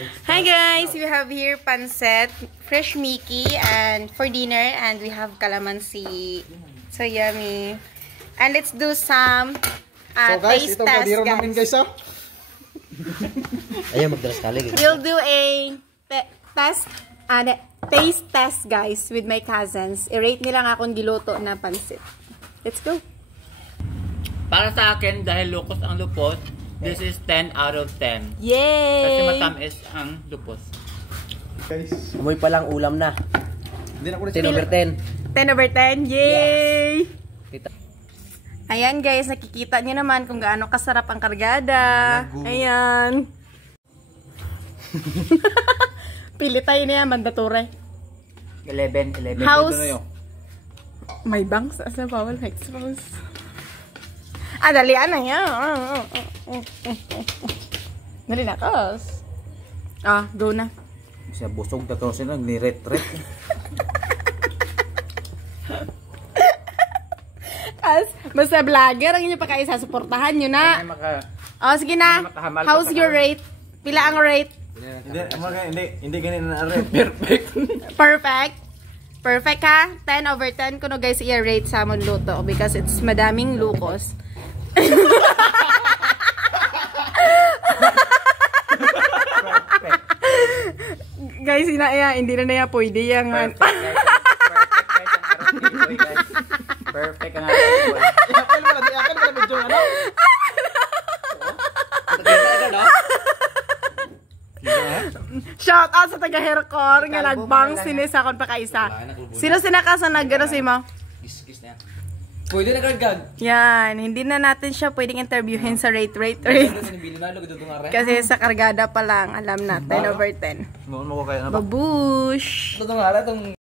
Hi guys, we have here pancit, fresh Mickey, and for dinner, and we have calamansi. So yummy. And let's do some so guys, taste ito test, biro namin guys ha. Ayaw magdalas kalig. We'll do a taste test guys with my cousins. I-rate nila nga kung giluto na pancit. Let's go. Para sa akin, dahil lukos ang lupos, this is 10 out of 10. Yay! Kasi matamis ang lupos. Guys, Amoy pa lang ulam na. hindi na ko 10 over 10. 10 over 10. Yay! Tita. Ayan guys, nakikita nyo naman kung gaano kasarap ang kargada. Ayan. Pili tayo na yan, mandature. 11. House. May bangs. Asa bawal expose. Dalian na yan. Dali na, kas. Go na. Siya busog na to sila, ni-ret-ret. Kas, basta vlogger, ang inyo pa kayo sasuportahan nyo na. Sige na. How's your rate? Pila ang rate? Hindi ganun na rate. Perfect. Perfect? Perfect ha? 10 over 10 kuno guys i-rate sa amon luto because it's madaming lukos. Guys, hindi na naya pwede yung Perfect ang ating boy. Iapel mo na medyo ano? shout out sa taga Hercor nga nagbang sinisakon pa kaisa. Sino sinaka sa nagano si mo? Pwede na kargag. Yan, hindi na natin siya pwedeng interviewin sa rate. Kasi sa kargada pa lang, alam na, 10 over 10. Babush! Ito nga tong